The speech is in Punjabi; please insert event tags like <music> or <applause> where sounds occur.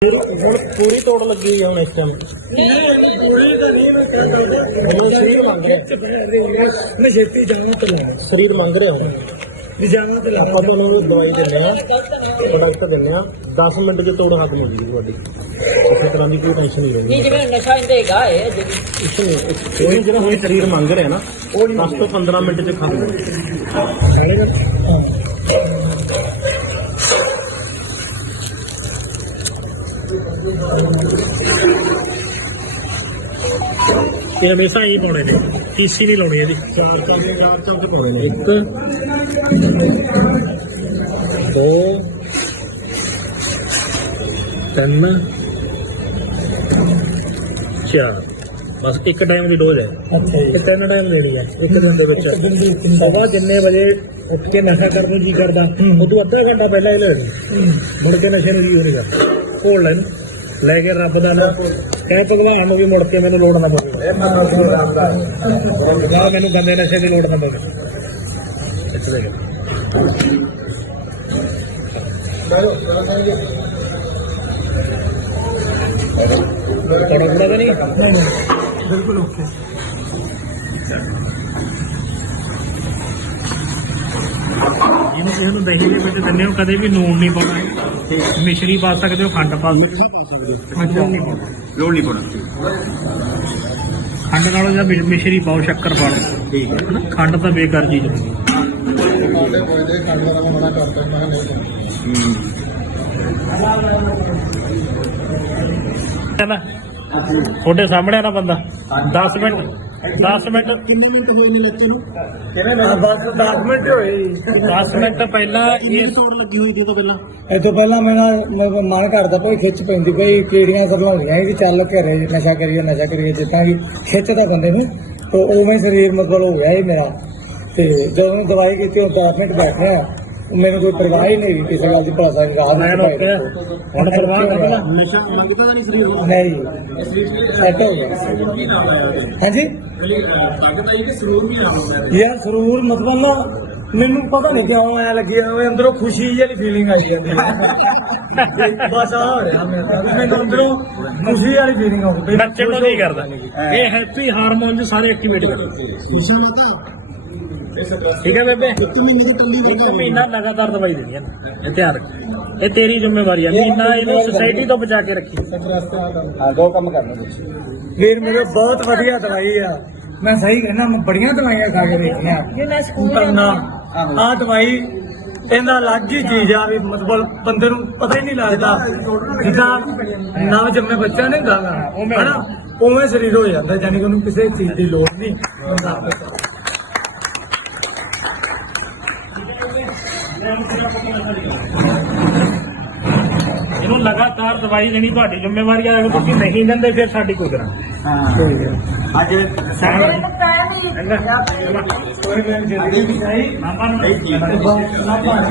ਹੁਣ ਪੂਰੀ ਤੋੜ ਲੱਗੀ ਆ ਹੁਣ ਇਸ ਟਾਈਮ ਗੋਲੀ ਤਾਂ ਨਹੀਂ ਮੈਂ ਕਹਿੰਦਾ ਹੁਣ ਸਰੀਰ ਮੰਗ ਰਿਹਾ। ਮੈਂ ਛੇਤੀ ਜਾਵਾਂ ਤੇ ਲਾਵਾਂ ਸਰੀਰ ਮੰਗ ਰਿਹਾ ਹੁਣ। ਵੀ ਜਾਵਾਂ ਤੇ ਆਪਾਂ ਤੁਹਾਨੂੰ ਦਵਾਈ ਦਿੰਦੇ ਆ ਪ੍ਰੋਡਕਟ ਦਿੰਦੇ ਆ 10 ਮਿੰਟ ਚ ਤੋੜ ਖਤਮ ਹੋ ਜੂਗੀ ਤੁਹਾਡੀ। ਕਿਸੇ ਤਰ੍ਹਾਂ ਦੀ ਕੋਈ ਟੈਨਸ਼ਨ ਨਹੀਂ ਨਹੀਂ ਰਹੇਗੀ ਜਿਵੇਂ ਨਸ਼ਾ ਇੰਦੇ ਹੈਗਾ ਹੈ ਜਿਹੜੀ ਇਹ ਜਿਹੜਾ ਹੁਣ ਸਰੀਰ ਮੰਗ ਰਿਹਾ ਨਾ ਉਹ 10 ਤੋਂ 15 ਮਿੰਟ ਚ ਖਤਮ ਹੋ। ਇਹ ਹਮੇਸ਼ਾ ਹੀ ਪਾਉਣੇ ਨੇ। ਕੀਸੀ ਨਹੀਂ ਲਾਉਣੀ ਇਹਦੀ। ਗਲਾਸ ਪਾਉਂਦੇ ਨੇ ਇੱਕ ਦੋ ਤਿੰਨ ਚਾਰ। ਬਸ ਇੱਕ ਟਾਈਮ ਦੀ ਡੋਜ਼ ਹੈ। ਇਹ ਤਿੰਨ ਟਾਈਮ ਲੈਣੀ ਹੈ ਇੱਕ ਦਿਨ ਦੇ ਵਿੱਚ। ਸਵੇਰ ਜਿੰਨੇ ਵਜੇ ਉੱਠ ਕੇ ਨਸ਼ਾ ਕਰਨ ਨੂੰ ਜੀ ਕਰਦਾ ਉਹ ਤੋਂ ਅੱਧਾ ਘੰਟਾ ਪਹਿਲਾਂ ਹੀ ਲੈਣੀ ਮੁੜ ਕੇ ਨਸ਼ੇ ਨੂੰ ਜੀ ਹੋਣੇਗਾ ਘੋਲ ਲੈ ਇਹਨੂੰ। ਲੈ ਕੇ ਰੱਬ ਦਾ ਨਾਮ। ਕਹੇ ਭਗਵਾਨ ਨੂੰ ਵੀ ਮੁੜ ਕੇ ਮੈਨੂੰ ਲੋੜ ਨਾ ਪਵੇ। ਨਾ ਮੈਨੂੰ ਗੰਦੇ ਨਸ਼ੇ ਦੀ ਲੋੜ ਨਾ ਪਵੇ। ਇੱਥੇ ਦੇਖ। ਥੋੜਾ ਥੋੜਾ ਤਾਂ ਨਹੀਂ? ਬਿਲਕੁਲ ਓਕੇ। ਇਹਨੂੰ ਕਿਸੇ ਨੂੰ ਦਹੀਂ ਦੇ ਵਿੱਚ ਦਿੰਦੇ ਹੋ ਕਦੇ ਵੀ ਨੂਣ ਨਹੀਂ ਪਾਉਣਾ। ਮਿਸ਼ਰੀ ਪਾ ਸਕਦੇ ਹੋ ਖੰਡ ਪਾ ਸਕਦੇ ਹੋ। ਲੋੜ ਨਹੀਂ ਪਣਾ ਖੰਡ ਨਾਲੋਂ ਜਾਂ ਮਿਸ਼ਰੀ ਪਾਓ ਸ਼ੱਕਰ ਪਾ ਲਓ। ਠੀਕ ਹੈ। ਖੰਡ ਤਾਂ ਬੇਕਾਰ ਚੀਜ਼ ਹੁੰਦੀ ਤੁਹਾਡੇ ਸਾਹਮਣੇ ਆ ਨਾ ਬੰਦਾ। 10 ਮਿੰਟ। 10 ਮਿੰਟ। ਕਿੰਨੇ ਮਿੰਟ ਹੋਏ ਨੇ ਲੱਚੇ ਨੂੰ? ਬਸ 10 ਮਿੰਟ ਹੋਏ 10 ਮਿੰਟ ਪਹਿਲਾਂ ਇਹ ਤੋੜ ਲੱਗੀ ਹੋਈ ਤੋਂ ਪਹਿਲਾਂ? ਇਹ ਤੋਂ ਪਹਿਲਾਂ ਮੇਰਾ ਮਨ ਕਰਦਾ ਕੋਈ ਖਿੱਚ ਪੈਂਦੀ ਕੋਈ ਕੀੜੀਆਂ ਘਬਰਾਉਂਦੀਆਂ ਵੀ ਚੱਲ ਘਰੇ ਨਸ਼ਾ ਕਰੀਏ ਨਸ਼ਾ ਕਰੀਏ ਜਿੱਦਾਂ ਕਿ ਖਿੱਚਦਾ ਬੰਦੇ ਨੂੰ ਤੇ ਉਵੇਂ ਸਰੀਰ ਮਤਲਬ ਹੋ ਗਿਆ ਇਹ ਮੇਰਾ। ਤੇ ਜਦੋਂ ਦਵਾਈ ਕੀਤੀ ਉਹ 10 ਮਿੰਟ ਬੈਠਿਆ ਮੈਨੂੰ ਕੋਈ ਪਰਵਾਹ ਹੀ ਨਹੀਂ ਕਿਸੇ ਗੱਲ ਦੀ ਭਾਸ਼ਾ ਦੀ ਰਾਤ ਨੂੰ ਹੁਣ ਪਰਵਾਹ ਕਰਦਾ ਨਸ਼ਾ ਲੱਗਦਾ ਤਾਂ ਨਹੀਂ ਸਰੀਰ ਨੂੰ। ਨਹੀਂ। ਸੈੱਟ ਹੋ ਗਿਆ। ਹਾਂਜੀ? ਤਾਕਤ ਆਈ ਕਿ ਸਰੂਰ ਵੀ ਆਉਂਦਾ ਯਾਰ ਸਰੂਰ ਮਤਲਬ ਨਾ ਮੈਨੂੰ ਪਤਾ ਨਹੀਂ ਕਿਉਂ ਐ ਲੱਗੀ ਐ ਅੰਦਰੋਂ ਖੁਸ਼ੀ ਜਿਹੀ ਫੀਲਿੰਗ ਆਈ ਜਾਂਦੀ ਹੈ <laughs> ਬਸ ਆ ਹੋ ਰਿਹਾ ਮੈਨੂੰ ਅੰਦਰੋਂ ਖੁਸ਼ੀ ਵਾਲੀ ਫੀਲਿੰਗ ਆਉਂਦੀ ਨੱਚਣ ਨੂੰ ਨਹੀਂ ਕਰਦਾ। ਇਹ ਹੈਪੀ ਹਾਰਮੋਨ ਸਾਰੇ ਐਕਟੀਵੇਟ ਕਰਦੇ। ਦੂਸਰਾ ਠੀਕ ਹੈ ਬੇਬੇ? ਇੱਕ ਮਹੀਨੇ ਦੀ ਕੱਲੀ ਇੱਕ ਮਹੀਨਾ ਲਗਾਤਾਰ ਦਵਾਈ ਦੇਣੀ ਹੈ ਇਹ ਧਿਆਨ ਰੱਖ ਇਹ ਤੇਰੀ ਜ਼ਿੰਮੇਵਾਰੀ ਹੈ। ਮਹੀਨਾ ਇਹਨੂੰ ਸੁਸਾਇਟੀ ਤੋਂ ਬਚਾ ਕੇ ਰੱਖੀ। ਹਾਂ ਦੋ ਕੰਮ ਕਰਨੇ ਵੀਰ ਮੇਰੇ ਬਹੁਤ ਵਧੀਆ ਦਵਾਈ ਆ। ਮੈਂ ਸਹੀ ਕਹਿੰਦਾ ਮੈਂ ਬੜੀਆਂ ਦਵਾਈਆਂ ਖਾ ਕੇ ਦੇਖੀਆਂ। ਜੇ ਮੈਂ ਸਕੂਲ ਪਰ ਨਾ ਆ ਦਵਾਈ ਇਹਦਾ ਅਲੱਗ ਹੀ ਚੀਜ਼ ਆ ਵੀ ਮਤਲਬ ਬੰਦੇ ਨੂੰ ਪਤਾ ਹੀ ਨਹੀਂ ਲੱਗਦਾ। ਜਿੱਦਾਂ ਨਵ ਜੰਮੇ ਬੱਚਾ ਨਹੀਂ ਹੁੰਦਾ ਹਨਾ? ਉਵੇਂ ਸਰੀਰ ਹੋ ਜਾਂਦਾ ਜਾਨੀ ਕਿ ਉਹਨੂੰ ਕਿਸੇ ਚੀਜ਼ ਦੀ ਲੋੜ ਨਹੀਂ ਆਪੇ ਕਰ- ਇਹਨੂੰ ਲਗਾਤਾਰ ਦਵਾਈ ਦੇਣੀ ਤੁਹਾਡੀ ਜ਼ਿੰਮੇਵਾਰੀ ਹੈ ਅਗਰ ਤੁਸੀਂ ਨਹੀਂ ਦਿੰਦੇ ਫਿਰ ਸਾਡੀ ਕੋਈ ਕਰਾਂ ਹਾਂ। ਅੱਜ ਸਾਰੇ ਕੋਈ ਮੈਂ ਜਿਹੜੀ ਚਾਹੀ ਆਪਾਂ ਨੂੰ।